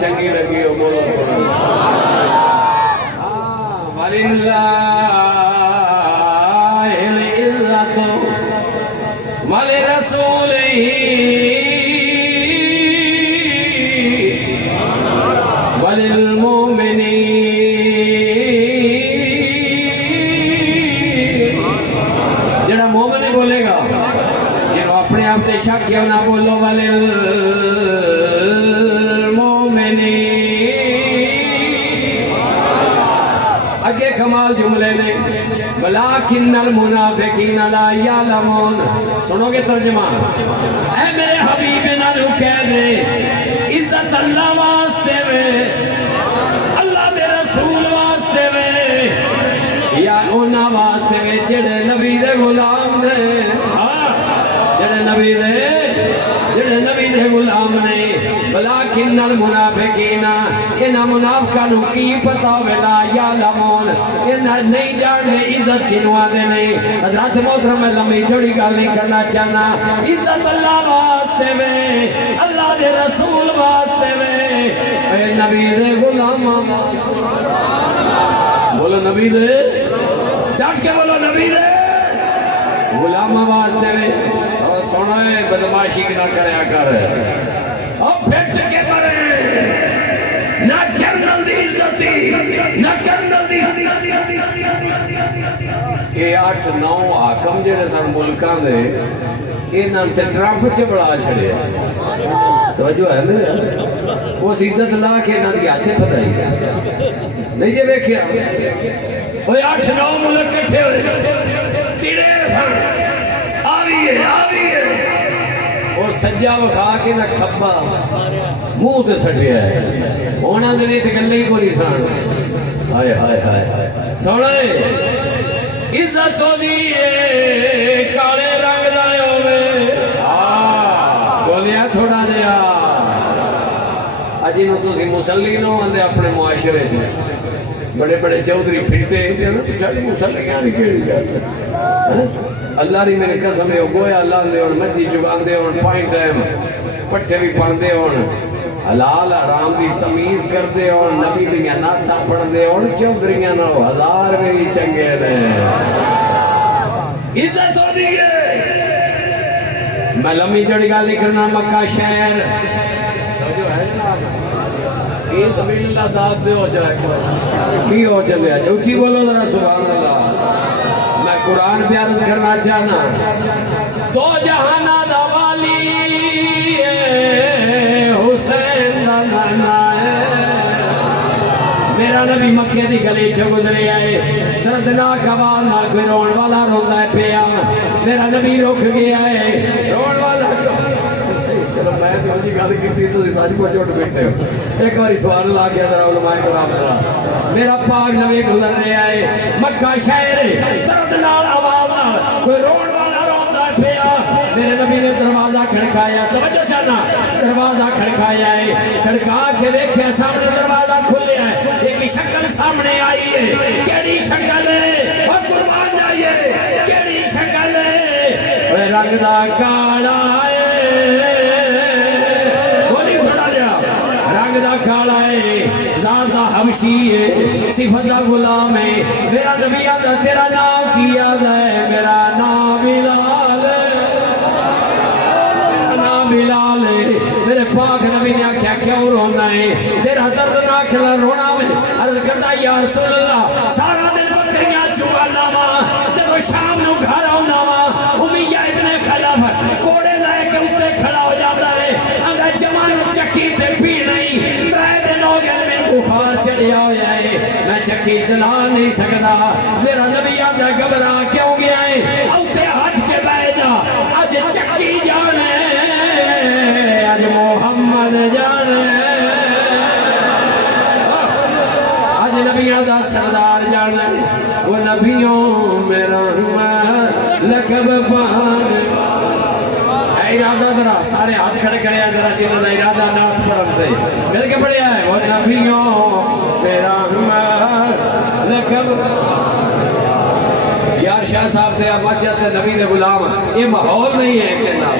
چنگی لگی ہو بولو وَلِلَّهِ الْعِزَّةُ وَلِرَسُولِهِ وَلِلْمُؤْمِنِينَ جڑا مومن بولے گا جنہوں اپنے آپ تے شک کیوں نہ بولو اگے کمال جملے نے وَلَٰكِنَّ الْمُنَافِقِينَ لَا يَعْلَمُونَ سنو گے ترجمہ اے میرے حبیب نالو کہہ دے عزت اللہ واسطے وے اللہ دے رسول واسطے وے یا اونا واسطے وے جڑے نبی دے غلام دے جڑے نبی دے غلام نے وَلَٰكِنَّ الْمُنَافِقِينَ انہا منافقہ نو کی پتا ویلا یا لمون انہا نہیں جانے عزت کی نوادے نہیں حضرات محترم میں لمبی چھوڑی گال نہیں کرنا چاہنا عزت اللہ واسطے میں اللہ دے رسول واسطے میں اے نبی دے غلام واسطے بولو نبی دے ڈاٹ کے بولو نبی دے غلام واسطے میں اور سونا ہے بدماشی کی نہ کریا کر اور پھر چکے مرے نہ کرنل دی عزتی نہ کرنل دی یہ 8-9 حاکم جڑے سن ملکاں دے یہ نہ تے ٹرمپ چ بڑا چھڑے توجہ ہے میرے اس عزت لا کے نہ دی ہاتھ پتائی نہیں جے ویکھیا اوے 8-9 ملک کٹھے ہوئے تیرے آویے وہ سجا وکھا کے نہ کھبا منہ تے سٹیا ہے ہونا دے نہیں تے گلے ہی کوئی سان ہائے ہائے ہائے سونا عزت ہو دیئے کالے رنگ دائے ہوئے بولیا تھوڑا دیا اجی نو تو سی مسلمین ہو اندے اپنے معاشرے سے بڑے بڑے چودری پھرتے ہیں چاہتے مسلمیاں نہیں کھیڑی جاتے اللہ دی میرے قسم ہے گویا اللہ دے اور مجی چکان دے اور پائن ٹائم پٹھے بھی پان دے اور حلال حرام دی تمیز کر دے اور نبی دیاں ناتا پڑھ دے اور چودریاں نو ہزار میری چنگے دے عزت ہو دیئے میں لمبی جڑی گالی کرنا مکہ شہر یہ سبیل اللہ داد دے ہو جائے کی ہو چلے آجے اچھی بولو ذرا سبحان اللہ میں قرآن بیارت کرنا چاہنا تو جہانا دا والی حسین دا نانا ہے میرا نبی مکہ دی گلی چھو گزرے آئے دردناک آواز نال کوئی رون والا روندہ ہے پیا میرا نبی رکھ گیا ہے رون والا چلو میں تو جی گالی کی تھی تو ساری کو جوڑ بیٹھے ہو ایک باری سوال اللہ کیا ذرا علماء کرام ذرا میرا پاک نبی گزر رہے آئے مکہ شہر دردناک آواز نال کوئی رون والا روندہ ہے پیا میرے نبی نے دروازہ کھڑکایا توجہ چاہنا دروازہ کھڑکایا ہے کھڑکا کے دیکھے سامنے دروازہ کھلے ہیں ایک شکل سامنے آئی ہے کیڑی شکل ہے اور قربان جائیے کیڑی شکل ہے رنگ دا کالا ہے بولی تھوڑا جا رنگ دا کالا ہے ذات دا حبشی ہے صفت دا غلام ہے میرا نبی آدھا تیرا نام کیا ہے میرا نام بلال ہے بلال ہے میرے پاک نبی نے آکھیا کیوں رونا ہے تیرا دردناک رونا میں عرض کرتا یا رسول اللہ سارا دن بکریاں چوبا لاوا جب شام نو گھر آنا وا امیہ ابن خلف کوڑے لائے کے اتے کھڑا ہو جاتا ہے اگر جوان چکی تے پی نہیں ترائے دن ہو گئے میں بخار چڑھیا ہو جائے میں چکی چلا نہیں سکتا میرا نبی آدھا گھبرا کیوں گیا ہے اوتے ہٹ کے بیٹھ جا آج چکی جانے آج محمد جانے آج نبیوں دا سردار جانے وہ نبیوں میں رحمت لکب پہانے اے ارادہ ذرا سارے ہاتھ کھڑے کرے ذرا جنہوں دا ارادہ نات پرم سے مل کے پڑھیا ہے وہ نبیوں میں رحمت لکب یار شاہ صاحب سے آپ آچاتے نبی دے غلام یہ ماحول نہیں ہے کہ نام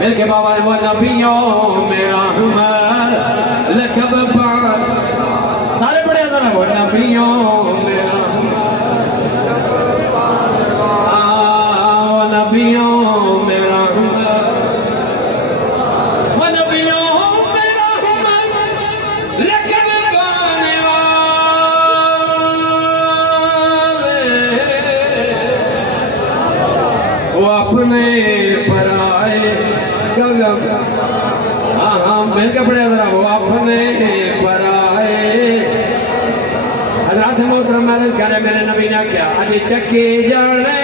مل کے بابا وہ نبیوں میں رحمت لقب پان سارے بڑے ذرا وہ نبیوں میرا نبیوں میرا وہ نبیوں میرا لقب پانے والے وہ اپنے پرائے مل کے پڑے ذرا وہ اپنے پرائے حضرات محترم عرض کرے میرے نبی نے کیا اجی چکی جانے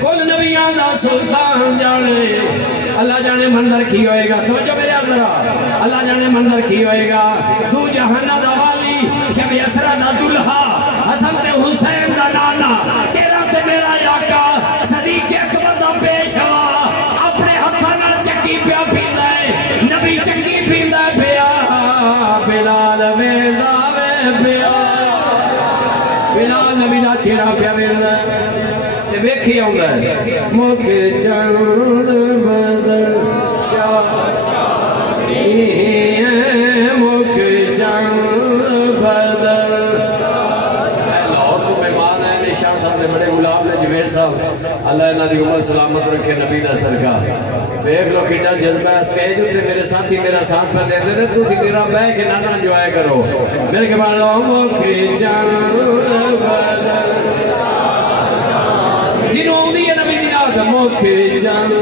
کل نبیان دا سلطان جانے اللہ جانے منظر کی ہوئے گا تو جو میرے ذرا اللہ جانے منظر کی ہوئے گا تو جہنہ دا والی شب اسرا دا دلہا حسن تے حسین دا نانا تیرا تے میرا آقا صدیق اکبر دا پیشوا اپنے ہتھاں چکی پیا پیندا ہے نبی چکی پیندا پیا بلال ویندا وے پیا بلال نبی دا چہرہ پیا ویندا تے ویکھی آوندا ہے مکھ چند بدر شاہ مکھ چند بدر بڑے غلام نے جویر صاحب اللہ انہاں دی عمر سلامت رکھے نبی دا صدقہ دیکھ لو کتنا جذبہ ہے سٹیج تے میرے ساتھی میرا ساتھ پہ دے دے تو سی میرا بہ کے نانا انجوائے کرو میرے کے بعد لو مکھ چند بدر جنہوں ہوندی ہے نبی دی نات مکھ چند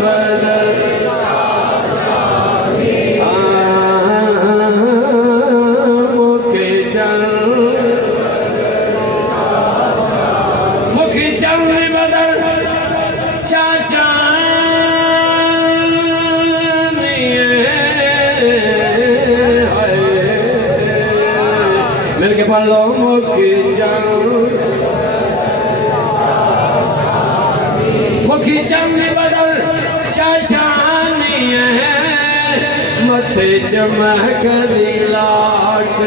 بدر پڑھو مکھ چند بدر چاشانی ہے متھے چمک دی لاٹ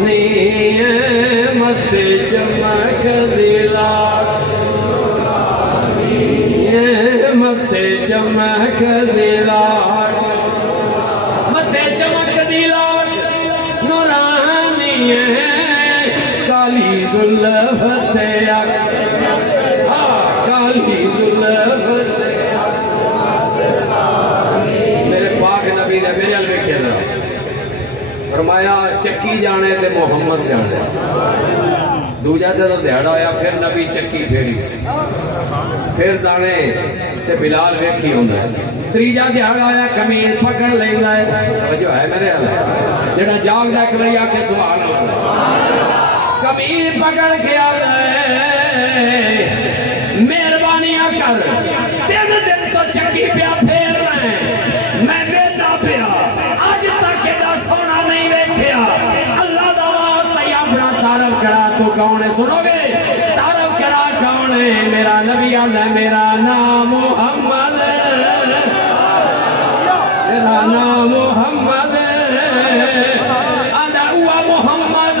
نہیں ہے متھے چمک دی لاٹ متھے چمک دی لاٹ متھے چمک دی لاٹ نورانی کالی زلف کالی زلف میرے پاک نبی نے میرے علمے کیا فرمایا چکی جانے تے محمد جانے دوجہ تے تو دیڑا ہویا پھر نبی چکی پھیری پھر دانے تے بلال ویکھی ہوندہ ہے تریجہ دیڑا ہویا کمیر پکڑ لیندہ ہے جو ہے میرے علمے جڑا جاگ دا کریا کے سوال ہوتا ہے کمیر پکڑ کے آئے مہربانیاں کر 3 دن تو چکی پیا پھیر رہے میں بیٹا پیا آج تک ایڈا سونا نہیں ویکھیا اللہ دا واسطہ اپنا تعارف کرا تو کون ہے سنو گے تعارف کرا کون ہے میرا نبی آدھا میرا نام محمد میرا نام محمد آدھا ہوا محمد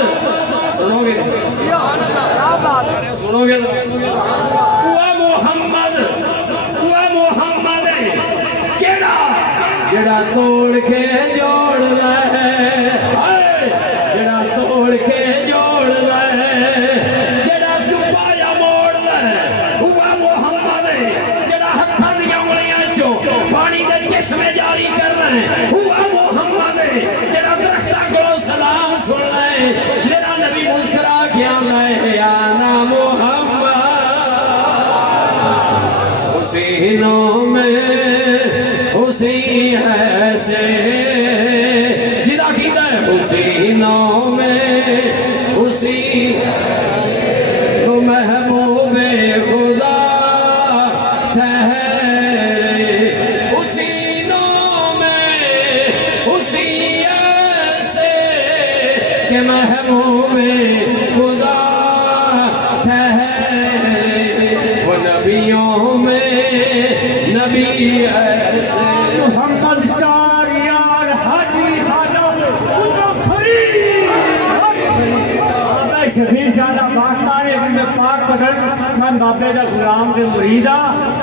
سنو گے سنو گے جڑا توڑ کے جوڑ رہے جڑا توڑ کے جوڑ رہے جڑا دبایا موڑ رہے ہوا محمد جڑا ہتھاں دی انگلیاں چوں پانی دے چشمے جاری کر رہے ہوا محمد جڑا درختاں کو سلام سن رہے میرا نبی مسکرا کے آندا ہے یا نا محمد حسینوں میں اسی ایسے جدا کیتا ہے حسینوں میں اسی تو محبوب خدا ٹھہرے حسینوں میں اسی ایسے کہ محبوب خدا ٹھہرے وہ نبیوں میں نبی ایسے محمد چار یار حاجی خاجہ کتب فرید میں شبیر زیادہ باستان ہے میں پاک قدر میں بابے دا غلام دے مریدہ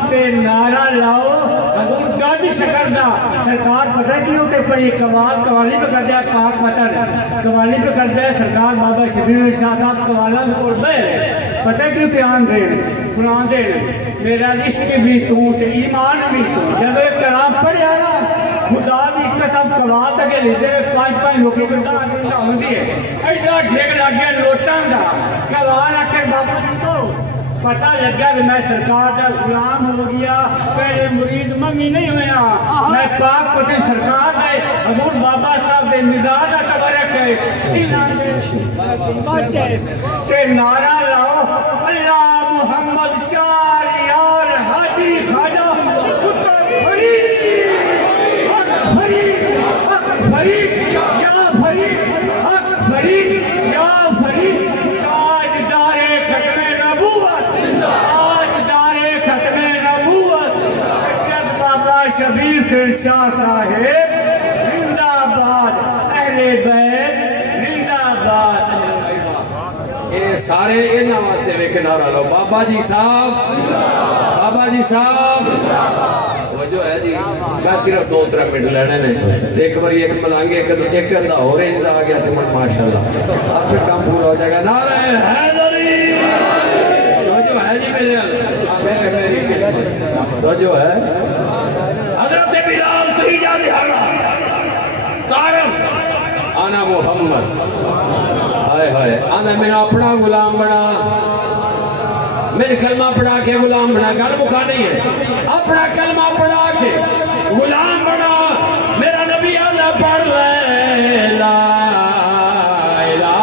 تے نعرہ لاؤ حضور گاجی نہیں سکردا سرکار پتہ کی ہوتے پڑی قوالی پہ کر دیا پاک وطن قوالی پہ کر دیا سرکار بابا شبیر شاہ صاحب قوالا میں اور بے پتہ کی ہوتے آن دے سنان دے میرا عشق بھی تو تے ایمان بھی تو جب ایک کلام پڑھیا نا خدا دی قسم قوال تک لیتے پانچ لوگوں بندہ آگے ہوندی ہے ایڈا ڈھیگ لگیا لوٹاں دا قوال آکر بابا جی کو پتہ لگا کہ میں سرکار دا غلام ہو گیا پہلے مرید منگی نہیں ہویا میں پاک پتن سرکار دے حضور بابا صاحب دے مزاج دا تبرک ہے تے نعرہ لاؤ اللہ محمد چار یار حاجی خواجہ فرید یا فرید حق فرید یا فرید تاجدار ختم نبوت تاجدار ختم نبوت سید بابا شبیر خیر شاہ صاحب زندہ باد اہل بیت زندہ باد یہ سارے انہاں واسطے ویکھ نعرہ لو بابا جی صاحب بابا جی صاحب توجہ ہے جی میں صرف 2-3 منٹ لینے نے ایک باری ایک ملانگے ایک اندہ ہو رہے اندہ آگیا تھے ماشاءاللہ آپ پھر کام پورا ہو جائے گا نعرہ حیدری توجہ ہے جی میرے توجہ ہے حضرت بلال تریجہ دہاڑا تعارف انا محمد ہائے ہائے آنا میرا اپنا غلام بنا میرے کلمہ پڑھا کے غلام بنا گل مکا نہیں ہے اپنا کلمہ پڑھا کے غلام بنا میرا نبی اللہ پڑھ لے لا الہ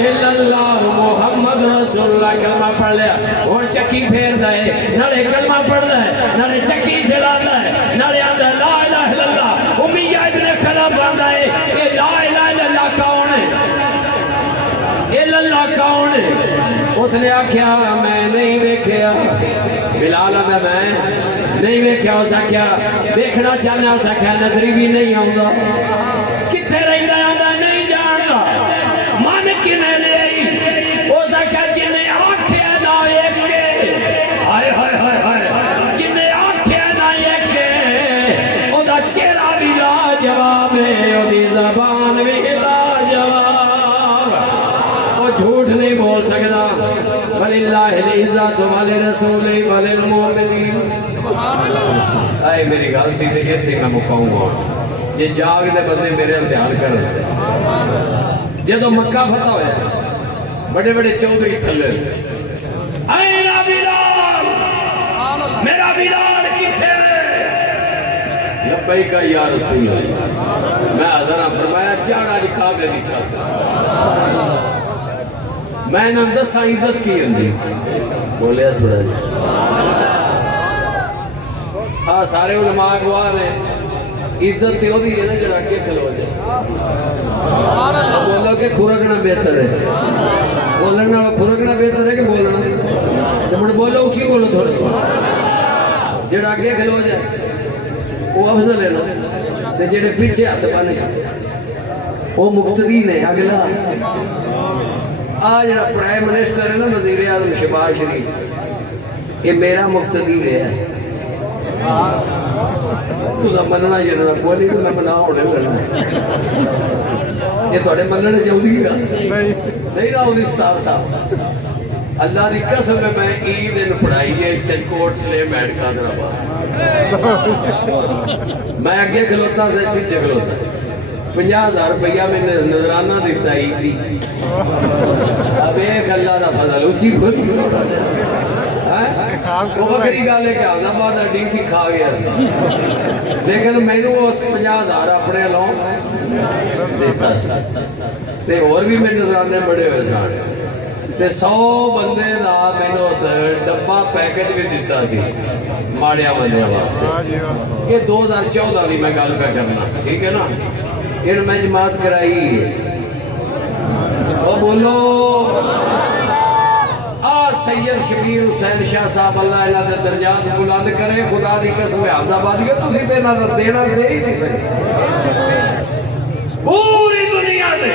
الا اللہ محمد رسول اللہ کلمہ پڑھ لیا اور چکی پھیر دے نالے کلمہ پڑھ دے نالے چکی چلا دے نالے آدھا لا الہ الا اللہ امیہ ابن خلف آدھا ہے یہ لا الہ الا اللہ کون ہے الا اللہ کون ہے اس نے آکھیا میں نہیں ویکھیا بلال آدھا میں نہیں ویکھیا اس آکھیا دیکھنا چاہنا اس آکھیا نظری بھی نہیں آؤں کتھے رہندا آندا نہیں جاندا من کنے لے آئی اس آکھیا جنہیں آکھیا نہ ایک کے ہائے ہائے ہائے ہائے جنہیں آکھیا نہ ایک کے او دا چہرہ بھی لاجواب ہے او دی زبان بھی لاجواب جھوٹ نہیں بول سکتا وَلِلَّهِ الْعِزَّةُ وَلِرَسُولِهِ وَلِلْمُؤْمِنِينَ آئے میری گل سی تے کہتے میں مکاؤں گا یہ جاگ دے بندے میرے امتحان کر رہے جدو مکہ فتح ہویا بڑے بڑے چودھری تھلے اینا بلال میرا بلال کتھے لبیک یا رسول اللہ میں حضرہ فرمایا چاڑا لکھا میں نہیں چاہتا میں نے دسا عزت کی اندھی بولیا تھوڑا جی سارے علماء گواہ نے عزت تھی ہو دی ہے نا جڑا کے کھلو جائے بولو کہ کھرکنا بہتر ہے بولنا کھرکنا بہتر ہے کہ بولنا جب بولو اٹھی بولو تھوڑی جڑا کے کھلو جائے وہ افضل ہے نا جڑے پیچھے ہاتھ پانے وہ مقتدی نے اگلا آج جڑا پرائم منسٹر ہے نا وزیر اعظم شہباز شریف یہ میرا مقتدی ہے تو دا مننا جننا کوئی تو مننا ہونے لگنا یہ تھوڑے مننے چاہیے گا نہیں نہ ہوتی ستار صاحب اللہ دی قسم میں عید ان پڑھائی ہے چنکوٹ سلے میڈ حیدرآباد میں اگے کھلوتا سے پیچھے کھلوتا 50,000 روپیہ میں نظرانہ دیتا عید دی اب ایک اللہ دا فضل اچھی کھل وہ بکری گالے کہ آزمادہ ڈی سی کھا گیا لیکن میں نے اس 50,000 اپنے لوں دیتا سا تے اور بھی میں نظرانے بڑے ہوئے سارے تے 100 بندے دا میں نے اس ڈبا پیکج بھی دیتا سی ماڑیا بندے واسطے یہ 2014 دی میں گل پہ کرنا ٹھیک ہے نا ان میں جماعت کرائی وہ بولو سید شبیر حسین شاہ صاحب اللہ اللہ دے درجات بلند کرے خدا دی قسم حافظ آبادیوں تسی تے نظر دینا دے ہی نہیں سکتے پوری دنیا دے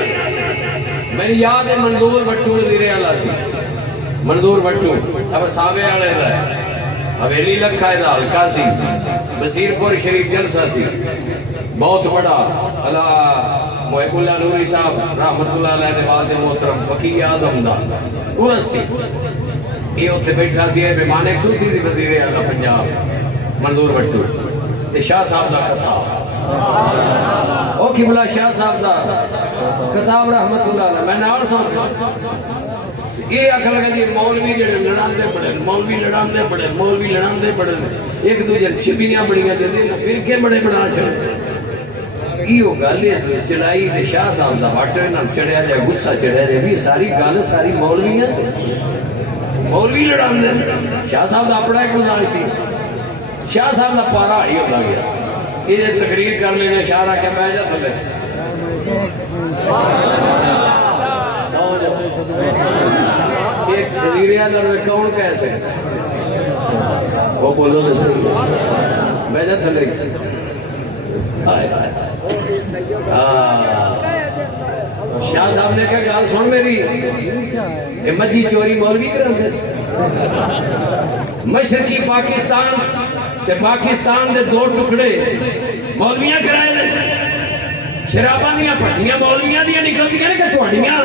میری یاد ہے منظور بٹو وزیر اعلیٰ سی منظور بٹو اب ساوے والے دا حویلی لکھا ہے ہلکا سی بصیر پور شریف جلسہ سی بہت بڑا اللہ محب اللہ نوری صاحب رحمت اللہ علیہ نے والد محترم فقیہ اعظم دا عرس سی یہ اتنے بیٹھا سی ہے مانے چوتھی دی وزیر اعلیٰ پنجاب منظور بٹو تے شاہ صاحب دا خطاب او قبلہ شاہ صاحب دا خطاب رحمت اللہ علیہ میں نال سن یہ آخر لگا جی مولوی جڑے لڑاندے بڑے مولوی لڑاندے بڑے مولوی لڑاندے بڑے ایک دوجے چھپیاں بڑیاں دے دے پھر کے بڑے بنا چھڑے ایو گل اس وچ چلائی تے شاہ صاحب دا ہٹ نال چڑھیا جائے غصہ چڑھیا جائے بھی ساری گل ساری مولویاں مولوی لڑاندے شاہ صاحب دا اپنا ایک گزارش سی شاہ صاحب دا پارا ہی ہو گیا یہ تقریر کر لینے اشارہ کیا بیٹھ جا تھلے ایک وزیر اعلیٰ میں کون کیسے وہ بولو تو صحیح بیٹھ جا تھلے شاہ صاحب نے کہا گال سن میری کہ مجھی چوری مولوی کرنے مشرقی پاکستان تے پاکستان دے دو ٹکڑے مولویاں کرائے نے شراباں دیاں پٹھیاں مولویاں دیاں نکل دیاں نے کہ چھوڑیاں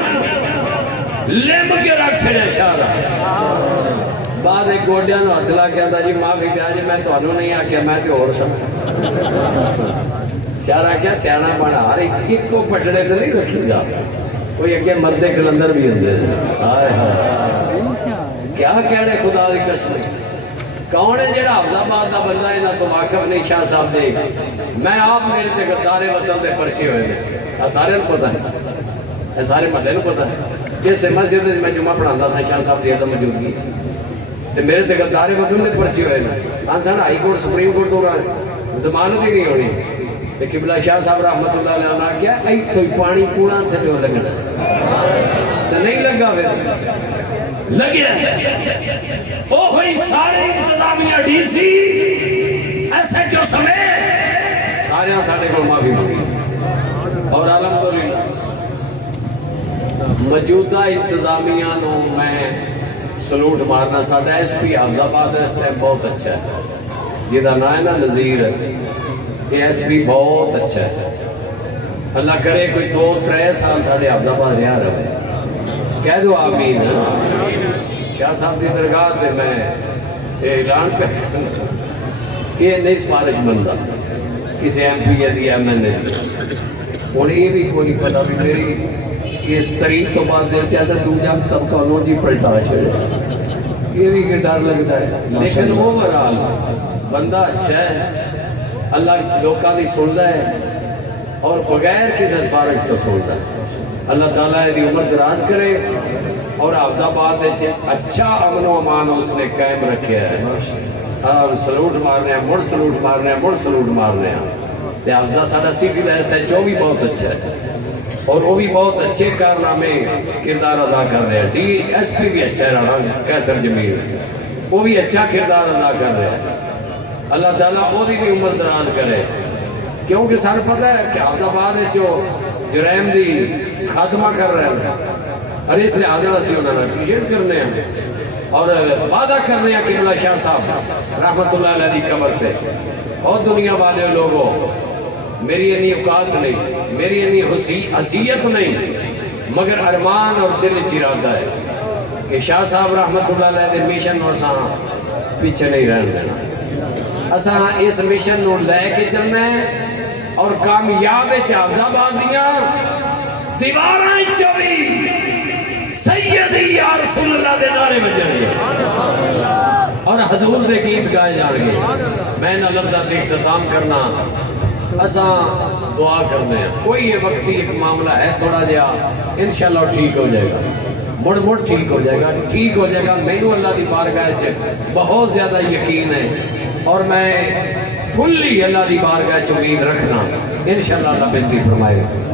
لم کے رکھ چھڑے شاہ بعد ایک گوڑیاں نو ہتھلا کیا تھا جی معافی دیا جی میں تو انہوں نہیں آکیا میں تو اور سب شاہ کیا سیانہ بنا ہر ایک کو پٹڑے تو نہیں رکھی گا کوئی اگے مردے کلندر بھی ہوندے کیا کہنے خدا دی قسم کون ہے جڑا حفظ آباد دا بندہ ہے نہ تو واقف نہیں شاہ صاحب دے میں آپ میرے تے غدارے وطن دے پرچے ہوئے ہیں سارے نو پتہ ہے سارے محلے نو پتہ ہے اس مسجد میں جمعہ پڑھاندا سا شاہ صاحب دی ادب موجودگی تے میرے تے غدارے وطن دے پرچے ہوئے ہیں انسان ہائی کورٹ سپریم کورٹ تو رہا ضمانت ہی نہیں ہونی تے قبلہ شاہ صاحب رحمت اللہ علیہ نے کیا ایتھے پانی کوڑا تھلے لگنا تے نہیں لگا پھر لگیا وہ ہوئی سارے انتظامیہ D C S H O سمیت سارے ساڑھے کو معافی مانگی اور الحمدللہ موجودہ انتظامیہ نو میں سلوٹ مارنا ساڑھا ایس پی حفظ آباد اس ٹائم بہت اچھا ہے جیدہ نائنہ نظیر ہے یہ ایس پی بہت اچھا ہے اللہ کرے کوئی 2-3 سال ساڑھے حفظ آباد رہا رہے کہہ دو آمین شاہ صاحب کی درگاہ سے میں اعلان پہ یہ نہیں سفارش بندہ کسی ایم پی یا دی ایم این اے اور یہ بھی کوئی پتہ بھی میری اس تاریخ تو بعد دل چاہتا دو جام طبقہ انہوں جی پلٹا چھڑے یہ بھی کہ ڈر لگتا ہے لیکن اوورال بندہ اچھا ہے اللہ لوکاں دی سنتا ہے اور بغیر کسی سفارش تو سنتا ہے اللہ تعالیٰ دی عمر دراز کرے اور حفظ آباد اچھا امن و امان اس نے قائم رکھے ہے اور سلوٹ مارنے ہیں مڑ سلوٹ مارنے ہیں مڑ سلوٹ مارنے ہیں تے حفظہ ساڑھا سیٹی دا ایس ایچ او بھی بہت اچھا ہے اور وہ بھی بہت اچھے کارنامے کردار ادا کر رہے ہیں ڈی ایس پی بھی اچھا رہا کیسر جمیل وہ بھی اچھا کردار ادا کر رہے ہیں اللہ تعالیٰ وہ بھی عمر دراز کرے کیونکہ سارے پتہ ہے کہ حفظ آباد جو جرائم دی خاتمہ کر رہے ہیں اور اس لئے آدھڑا سی انہوں نے اپریشیٹ کرنے ہیں اور وعدہ کرنے ہیں کہ قبلہ شاہ صاحب رحمت اللہ علیہ دی قبر پہ اور دنیا والے لوگوں میری انی اوقات نہیں میری انی حسیت نہیں مگر ارمان اور دل چیرادہ ہے کہ شاہ صاحب رحمت اللہ علیہ دے مشن اور ساں پیچھے نہیں رہن دینا اساں اس مشن نو لے کے چلنا ہے اور کامیاب حفظ آباد دیاں دیواراں چوی سیدی یا رسول اللہ دے نعرے بجنے اور حضور دے گیت گائے جانے میں نہ لفظات اختتام کرنا اساں دعا کرنے ہیں کوئی یہ وقتی ایک معاملہ ہے تھوڑا جہا انشاءاللہ ٹھیک ہو جائے گا مڑ ٹھیک ہو جائے گا میں اللہ دی بارگاہ چ بہت زیادہ یقین ہے اور میں فلی اللہ دی بارگاہ چ امید رکھنا انشاءاللہ اللہ بہتری فرمائے گا